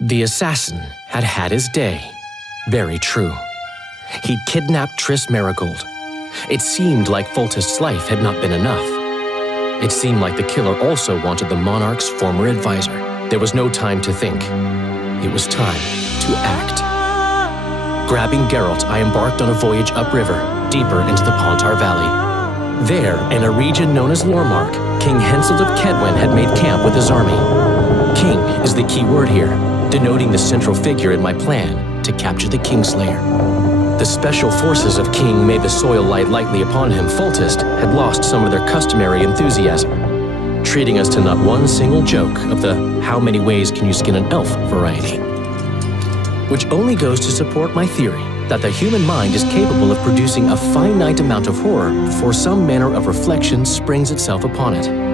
The assassin had had his day. Very true. He'd kidnapped Triss Marigold. It seemed like Foltest's life had not been enough. It seemed like the killer also wanted the monarch's former advisor. There was no time to think. It was time to act. Grabbing Geralt, I embarked on a voyage upriver, deeper into the Pontar Valley. There, in a region known as Lormark, King Henselt of Kedwen had made camp with his army. King is the key word here, denoting the central figure in my plan to capture the Kingslayer. The special forces of King made the soil lie lightly upon him. Foltest had lost some of their customary enthusiasm, treating us to not one single joke of the how many ways can you skin an elf variety. Which only goes to support my theory that the human mind is capable of producing a finite amount of horror before some manner of reflection springs itself upon it.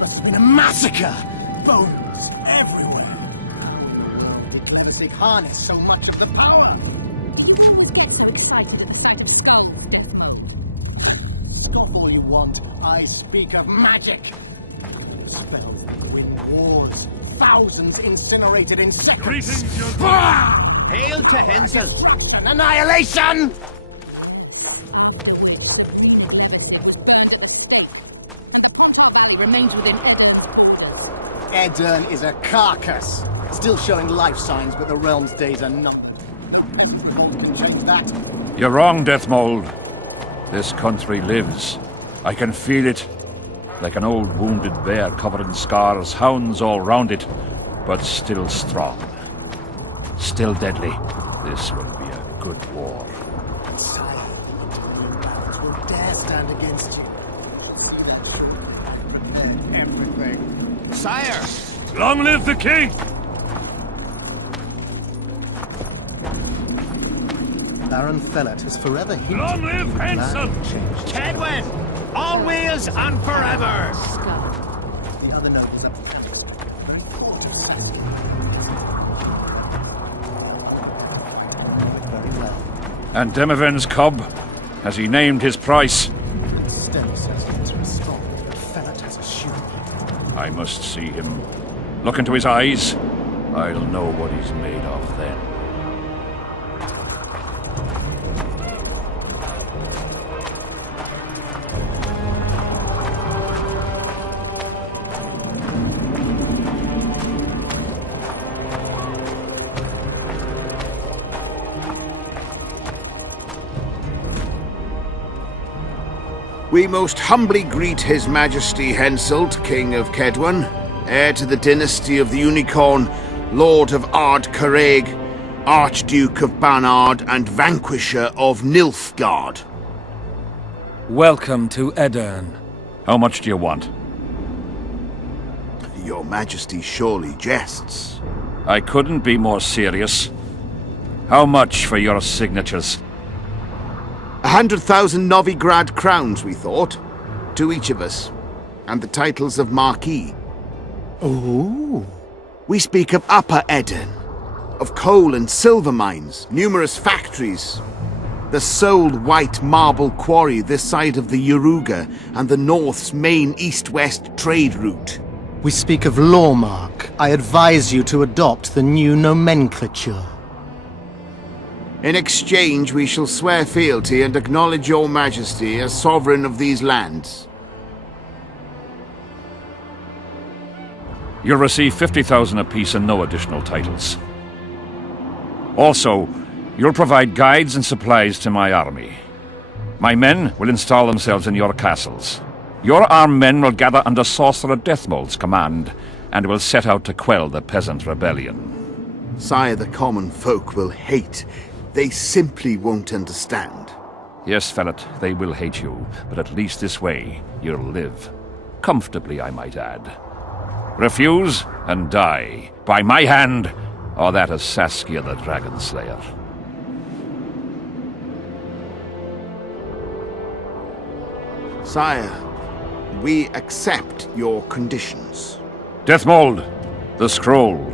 Must have been a massacre! Bones everywhere! Did Cleversig harness so much of the power? You're excited at the sight of skull. Scoff all you want. I speak of magic. Spells that win wars. Thousands incinerated in seconds. Greetings, your... Hail to Henselt! Destruction, annihilation! It remains within... Edern is a carcass. Still showing life signs, but the realm's days are not. Cold can change that. You're wrong, Deathmold. This country lives. I can feel it. Like an old wounded bear covered in scars, hounds all round it, but still strong. Still deadly. This will be a good war. Sire, will dare stand against you. See that true. Prepare everything. Sire! Long live the king! Baron Fellet has forever hinted. Long live Henselt! Kedwen! Always and forever! Skull. The other nobles up the Very well. And Demoven's cub? Has he named his price? Stennis says he has responded, but Fellet has assured him. I must see him. Look into his eyes. I'll know what he's made of then. We most humbly greet His Majesty Henselt, King of Kedwen, heir to the dynasty of the Unicorn, Lord of Ard Carreg, Archduke of Banard, and Vanquisher of Nilfgaard. Welcome to Edern. How much do you want? Your Majesty surely jests. I couldn't be more serious. How much for your signatures? 100,000 Novigrad crowns, we thought. To each of us. And the titles of Marquis. Ooh. We speak of Upper Edern. Of coal and silver mines, numerous factories. The sole white marble quarry this side of the Yaruga, and the North's main east-west trade route. We speak of Lormark. I advise you to adopt the new nomenclature. In exchange, we shall swear fealty and acknowledge your majesty as sovereign of these lands. You'll receive 50,000 apiece and no additional titles. Also, you'll provide guides and supplies to my army. My men will install themselves in your castles. Your armed men will gather under Sorcerer Deathmold's command, and will set out to quell the peasant rebellion. Sire, the common folk will hate. They simply won't understand. Yes, Fellet, they will hate you, but at least this way, you'll live. Comfortably, I might add. Refuse, and die. By my hand, or that of Saskia the Dragon Slayer? Sire, we accept your conditions. Deathmold, the scroll.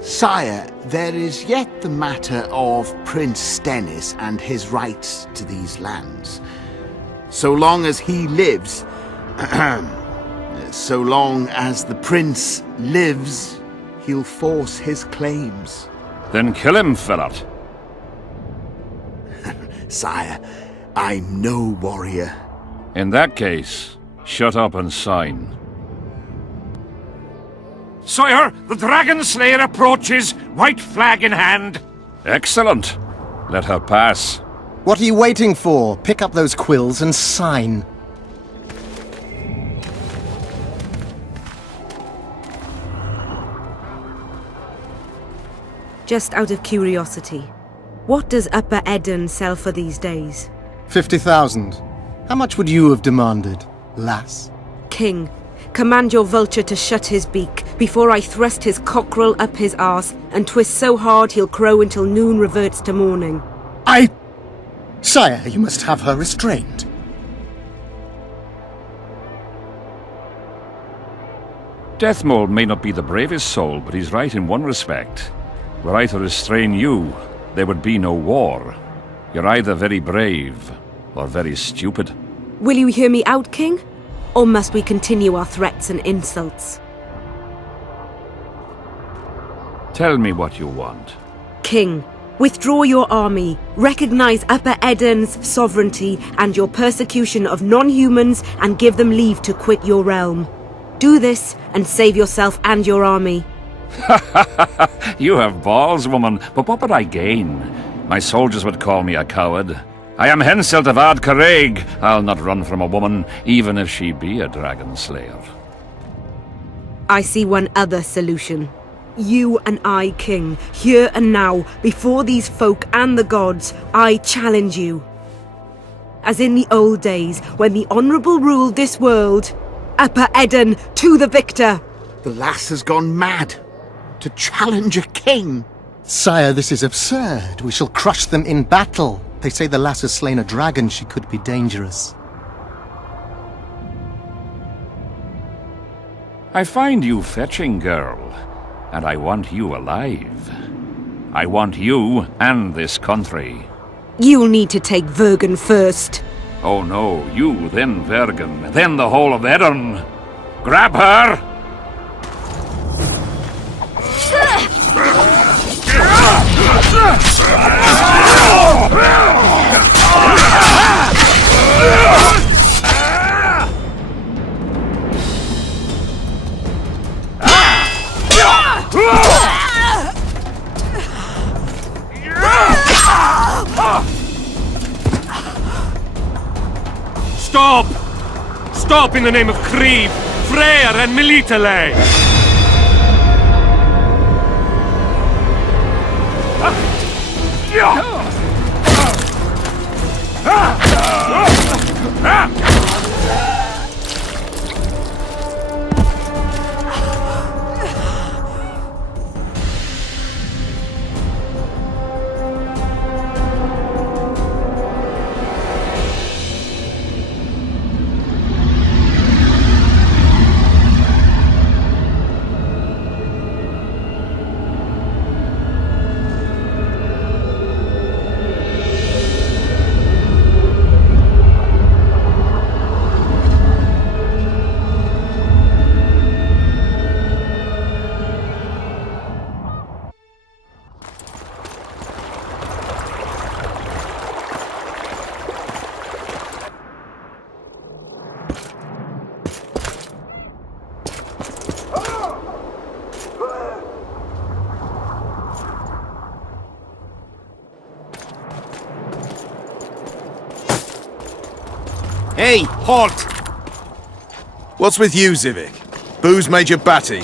Sire, there is yet the matter of Prince Stennis and his rights to these lands. So long as he lives, so long as the prince lives, he'll force his claims. Then kill him, Ferret. Sire, I'm no warrior. In that case, shut up and sign. Sire, the Dragon Slayer approaches, white flag in hand. Excellent. Let her pass. What are you waiting for? Pick up those quills and sign. Just out of curiosity, what does Upper Eden sell for these days? 50,000. How much would you have demanded, lass? King, command your vulture to shut his beak before I thrust his cockerel up his arse and twist so hard he'll crow until noon reverts to morning. Sire, you must have her restrained. Deathmold may not be the bravest soul, but he's right in one respect. Were I to restrain you, there would be no war. You're either very brave, or very stupid. Will you hear me out, King? Or must we continue our threats and insults? Tell me what you want. King, withdraw your army, recognize Upper Eden's sovereignty and your persecution of non-humans, and give them leave to quit your realm. Do this and save yourself and your army. You have balls, woman, but what would I gain? My soldiers would call me a coward. I am Henselt of Ard-Caraig. I'll not run from a woman, even if she be a dragon slayer. I see one other solution. You and I, King, here and now, before these folk and the gods, I challenge you. As in the old days, when the Honourable ruled this world, Upper Eden to the victor! The lass has gone mad. To challenge a king. Sire, this is absurd. We shall crush them in battle. They say the lass has slain a dragon. She could be dangerous. I find you fetching, girl, and I want you alive. I want you and this country. You'll need to take Vergen first. Oh no, you, then Vergen, then the whole of Eden. Grab her! Stop! Stop in the name of Krieg, Freyr and Militale! Hey, halt! What's with you, Zivik? Booze made you batty.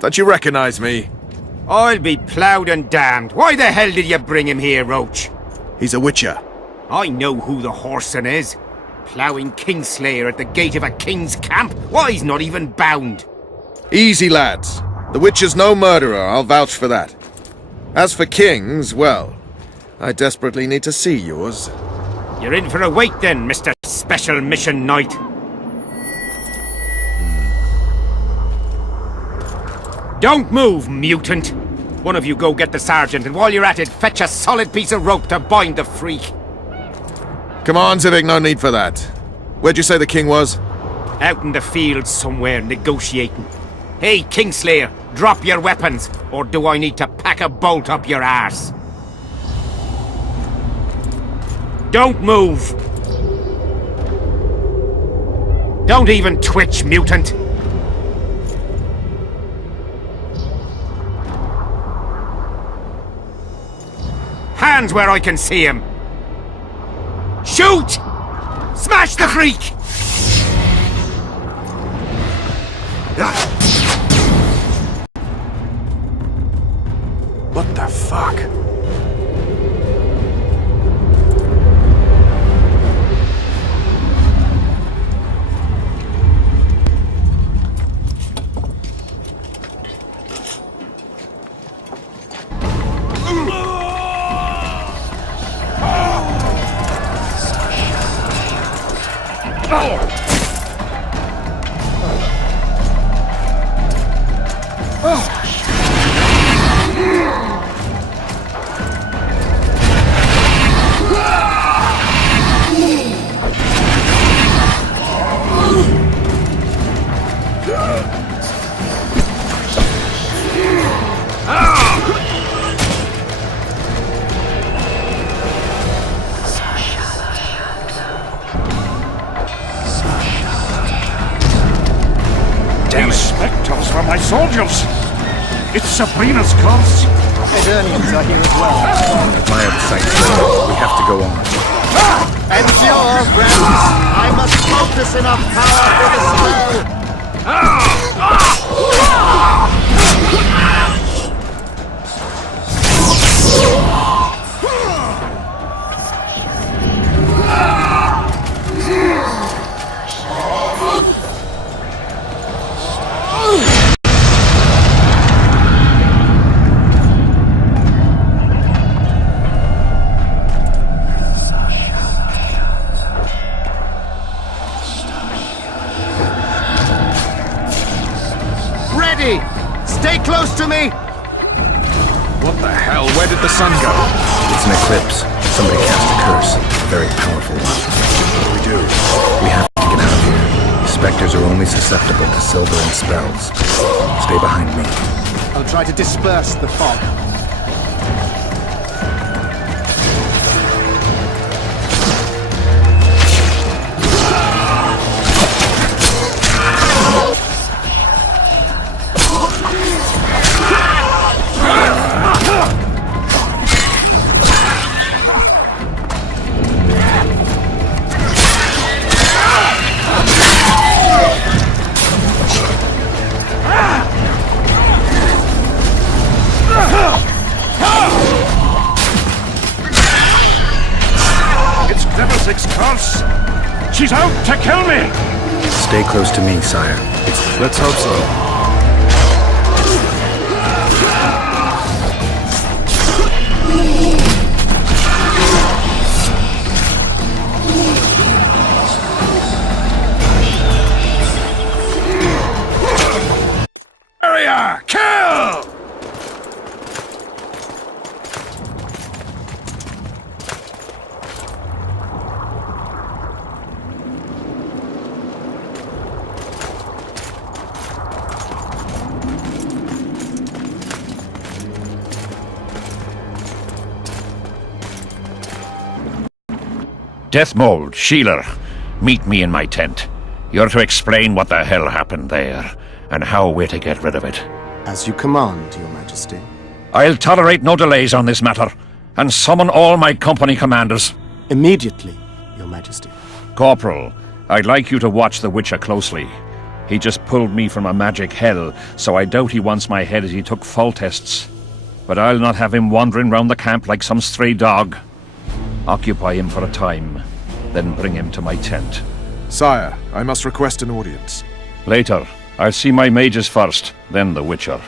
Don't you recognize me? I'll be ploughed and damned. Why the hell did you bring him here, Roche? He's a witcher. I know who the whoreson is. Ploughing Kingslayer at the gate of a king's camp? Why, he's not even bound. Easy, lads. The witcher's no murderer, I'll vouch for that. As for kings, well, I desperately need to see yours. You're in for a wait then, Mr. Special Mission Knight. Don't move, mutant! One of you go get the sergeant, and while you're at it, fetch a solid piece of rope to bind the freak. Come on, Zivik, no need for that. Where'd you say the king was? Out in the field somewhere, negotiating. Hey, Kingslayer, drop your weapons, or do I need to pack a bolt up your arse? Don't move! Don't even twitch, mutant! Hands where I can see him! Shoot! Smash the freak! What the fuck? Spectres were my soldiers! It's Sabrina's curse! Eternians are here as well. My sight. We have to go on. Endure, friends! I must focus enough power for the spell! Stay close to me! What the hell? Where did the sun go? It's an eclipse. Somebody cast a curse. A very powerful one. What do we do? We have to get out of here. Spectres are only susceptible to silver and spells. Stay behind me. I'll try to disperse the fog. Curse! She's out to kill me! Stay close to me, sire. Let's hope so. Area! Kill! Deathmold, Shealer, meet me in my tent. You're to explain what the hell happened there, and how we're to get rid of it. As you command, Your Majesty. I'll tolerate no delays on this matter, and summon all my company commanders. Immediately, Your Majesty. Corporal, I'd like you to watch the Witcher closely. He just pulled me from a magic hell, so I doubt he wants my head as he took fall tests. But I'll not have him wandering round the camp like some stray dog. Occupy him for a time, then bring him to my tent. Sire, I must request an audience. Later. I'll see my mages first, then the Witcher.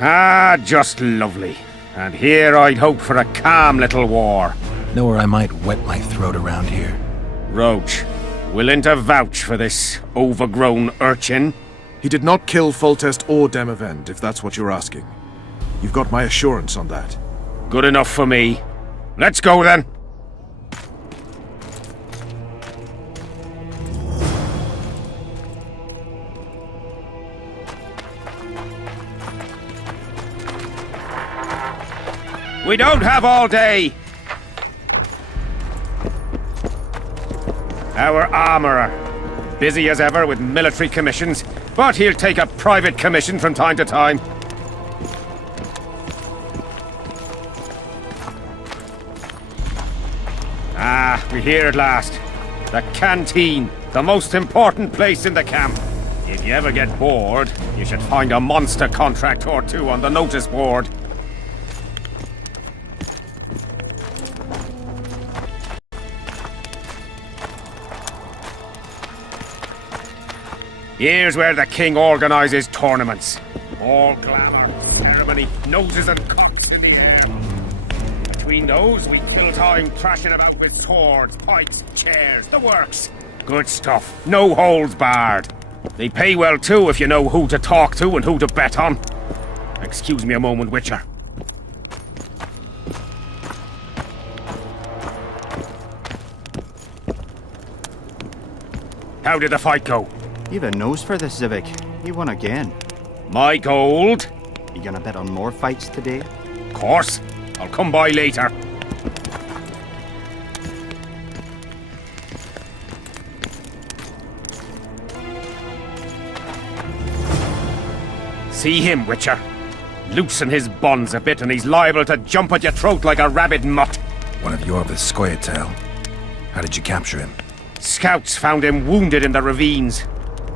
Ah, just lovely. And here I'd hope for a calm little war. Know where I might wet my throat around here? Roche, willing to vouch for this overgrown urchin? He did not kill Foltest or Demavend, if that's what you're asking. You've got my assurance on that. Good enough for me. Let's go then. We don't have all day. Our armourer, busy as ever with military commissions, but he'll take a private commission from time to time. Ah, we're here at last. The canteen, the most important place in the camp. If you ever get bored, you should find a monster contract or two on the notice board. Here's where the king organizes tournaments. All glamour, ceremony, noses and cocks in the air. Between those, we fill time thrashing about with swords, pikes, chairs, the works. Good stuff. No holds barred. They pay well too if you know who to talk to and who to bet on. Excuse me a moment, Witcher. How did the fight go? You've a nose for this, Zivik. You won again. My gold? You gonna bet on more fights today? Of course. I'll come by later. See him, Witcher. Loosen his bonds a bit and he's liable to jump at your throat like a rabid mutt. One of Yorva's Skoyatel. How did you capture him? Scouts found him wounded in the ravines.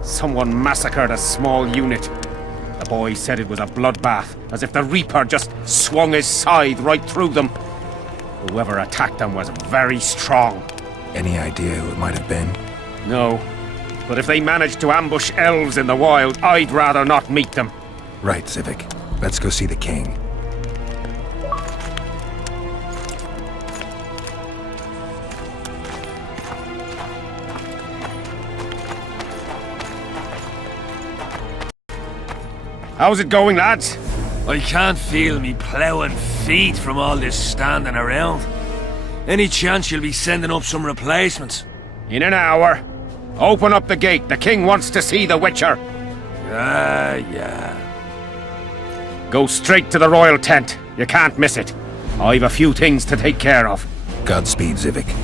Someone massacred a small unit. The boy said it was a bloodbath, as if the Reaper just swung his scythe right through them. Whoever attacked them was very strong. Any idea who it might have been? No. But if they managed to ambush elves in the wild, I'd rather not meet them. Right, Zivik. Let's go see the king. How's it going, lads? I can't feel me ploughing feet from all this standing around. Any chance you'll be sending up some replacements? In an hour. Open up the gate. The king wants to see the Witcher. Yeah. Go straight to the royal tent. You can't miss it. I've a few things to take care of. Godspeed, Zivik.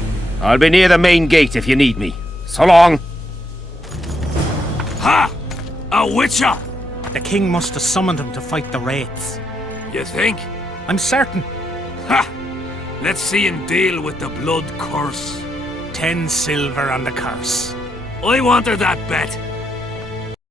I'll be near the main gate if you need me. So long. Ha! A Witcher! The king must have summoned him to fight the wraiths. You think? I'm certain. Ha! Let's see him deal with the blood curse. 10 silver on the curse. I wanted that bet.